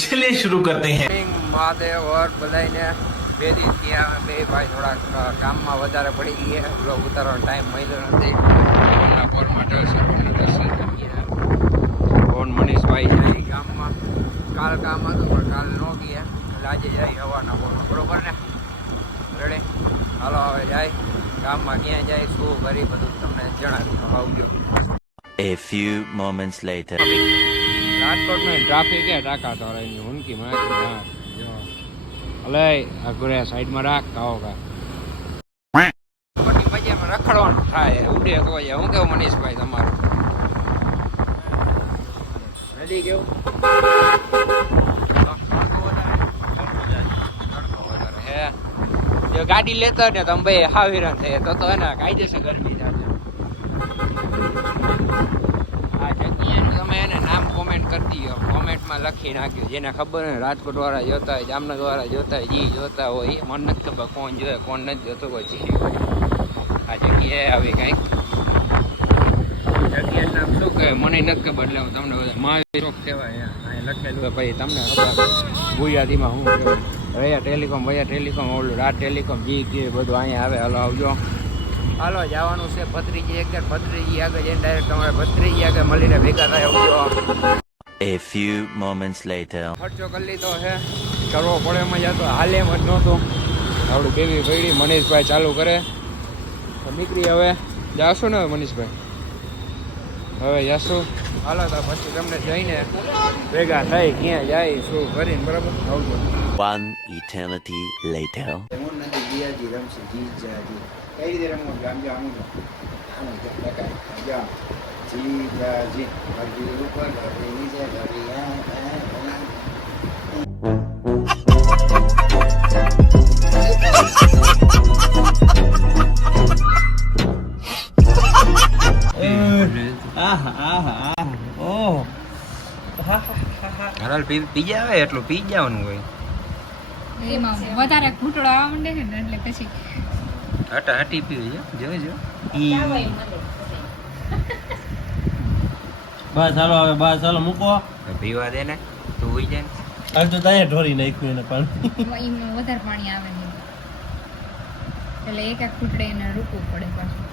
चलिए शुरू करते हैं। મહાદેવ ઓર બધાને બે દિવસ થયા બે ભાઈ થોડા કામમાં વધારે પડી ગઈ બ્લોગ ઉતારવાનો ટાઈમ મળ્યો નથી. ફોન મનીષભાઈ જાય ગામમાં. કાલ કામ હતું પણ કાલ ન ગયા એટલે આજે જાય હવાના ફોન. બરોબર ને? રેડી? હાલો હવે જાય ગામમાં. ક્યાં જાય શું કરી બધું તમને જણાવી આવજો. A few moments later. રાજકોટમાં ટ્રાફિક હે ટાકા તોરાની હુનકી માં અલે આ ગુરે સાઈડમાં રાખ કાઓ કા બની મજામાં રખડવાનું થાય ઉડે કોઈ હું કેવું મનીષભાઈ તમારું નદી કેવું હે જો ગાડી લેતો ને તમે બે હાવીરા થાય તો એના કાયદેસર ગરમી થાય. તમે એને નામ કોમેન્ટ કરી દો, કોમેન્ટમાં લખી નાખ્યો. જેને ખબર હોય રાજકોટ વાળા જોતા હોય, જામનગર વાળા જોતા હોય, જી જોતા હોય એ મને નથી ખબર કોણ જોયે કોણ નથી જોતો હોય જી હોય. આ જગ્યાએ આવી કંઈક જગ્યાનું નામ શું કહેવાય મને નથી ખબર. એટલે હું તમને બધા મહાવીર ચોક કહેવાય અહીં લખેલું હોય. પછી તમને ખબર ગુજરાતીમાં શું કહેવાય વયા ટેલિકોમ ઓલું રાત ટેલિકોમ જી કે બધું અહીંયા આવે. હાલો આવજો. હાલો જવાનું છે ભત્રીજી એક ભત્રીજી આગળ જઈને ડાયરેક્ટ તમારે ભત્રીજી આગળ મળીને ભેગા થાય આવજો. A few moments later. ખર્ચો કરી લીધો છે કરવો પડે એમાં જતો હાલે એમ જ નહોતું. આવડું કેવી પડી મનીષભાઈ ચાલુ કરે નીકળી. હવે જાશું ને મનીષભાઈ? હવે જાશું. હાલો તો પછી તમને જઈને ભેગા થઈ ક્યાં જાય શું કરીને બરાબર આવજો. One eternity later. કઈ રીતે રમવું આમ જો આમ જીજાજી ઘડી ઉપર ઘડી નીચે ઘડી પી જાવે એટલું પી જવાનું હોય. એમાં વધારે ઘૂંટડો આવવા માંડે છે ને એટલે પછી હટા હટી પીવી જોજો. બસ ચાલો હવે બસ ચાલો મૂકો પીવા દે ને તું હોઈ જાય ને. હાલ તો ત્યાં ઢોરી નાખ્યું એને પાણી. એમાં વધારે પાણી આવે ને એટલે એક એક ઘૂંટડે એને રૂકવું પડે પાછું.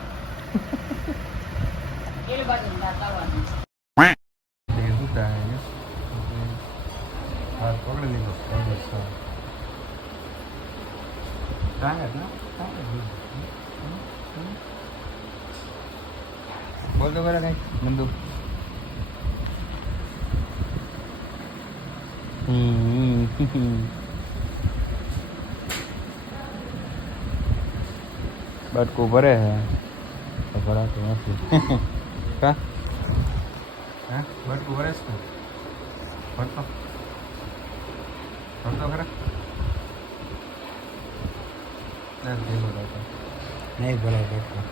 બોલ તો ખરા કઈ નંદુ. બટકું ભરે હે તો ભરાતું નથી. કા હા બટકું ભરે છે ભરતો ભરતો ખરા નહીં ભરાય બટકું.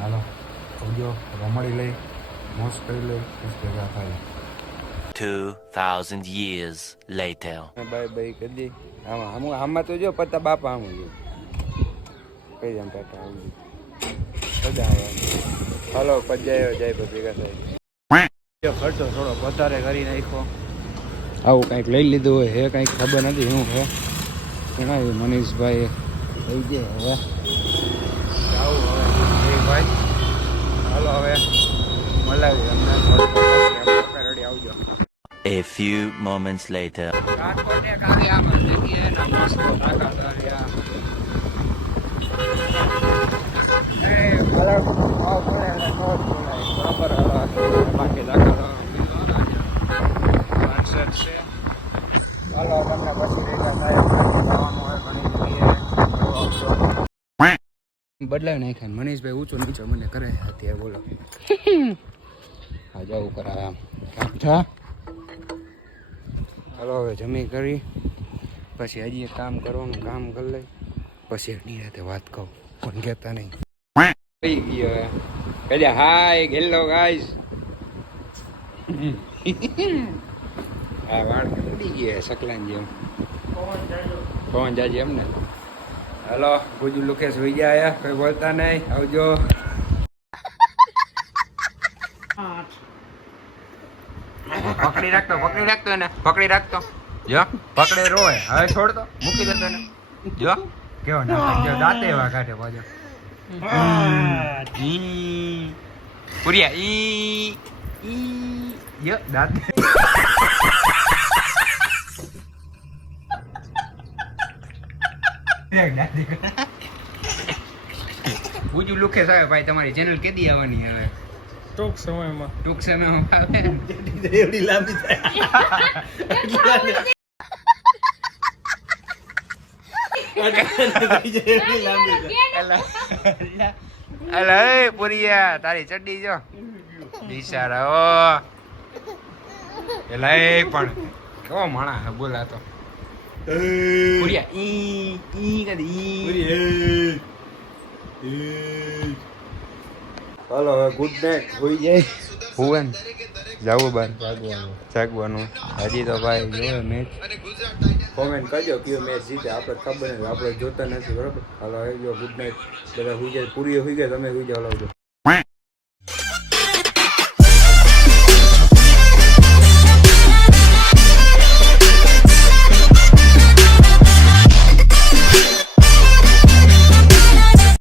હાલો આવજો રમણી લઈ મોજ કરી લઈ ભેગા થાય. 2000 years later. બાય બાય કરી દે. આમાં તો જો પત્તા બાપા આમ જો કઈ જામ ટાટા આવજો બધા આવ્યા. હાલો પજાયો જાય ભેગા થાય. ખર્ચો થોડો વધારે કરી નાખ્યો. આવું કંઈક લઈ લીધું હોય હે કંઈક ખબર નથી શું હે જણાવ્યું મનીષભાઈ લઈ જાય. હવે આવું હવે ભાઈ હાલો હવે મળાવી અમને રેડી આવજો. A few moments later. Rajkot એક આવી આમ જગ્યાએ ના મસ્ત ટાકા એ અલગ ભાવ પડે એટલે નો જ બોલાય બરાબર. બાકી દાખલા કોન્સર્ટ છે. ચાલો તમને પછી ભેગા થાય જવાનું હોય ઘણી જગ્યાએ બદલાવી નાખ્યા. મનીષભાઈ ઊંચો નીચો મને કરે અત્યારે બોલો હા જવું કરાવે આમ કામ થા. ચાલો હવે જમી કરી પછી હજી એક કામ કરવાનું કામ કરી લઈ પછી નિરાતે વાત કહું પણ કહેતા નહીં. થઈ ગયો હવે કહેજે હાય હેલો ગાઈસ. હા વાળ ઉડી ગયા સકલાન જેમ પવન જાજી એમને. હલો ગુજુ લુકેશ હોઈ ગયા કોઈ બોલતા નહીં આવજો. પકડી રાખતો એને પકડી રાખતો જો પકડે રોય હવે છોડતો મૂકી દેતો એને જો કેવો ના જો દાંતે એવા કાઢે પાછો પુરિયા ઈ યો દાંતે પૂજું લુખે સાહેબ ભાઈ તમારી ચેનલ કેદી આવવાની હવે ટૂંક સમયમાં ટૂંક સમયમાં આવે એવડી લાંબી અલે પુરિયા તારી ચડ્ડી જો બિચારા ઓ એલા એ પણ કેવો માણા હે બોલાતો પુરિયા ઈ કદી હાલો હવે ગુડ નાઇટ હોઈ જાય હુવન જાવું બાર જાગવાનું હજી તો ભાઈ જોવે મેચ કોમેન્ટ કરજો કયો મેચ જીતે આપણે ખબર નથી આપણે જોતા નથી બરાબર હાલો હવે જો ગુડ નાઇટ બધા હોઈ જાય પૂરી હોઈ ગયા તમે હોઈ જાવ લાવજો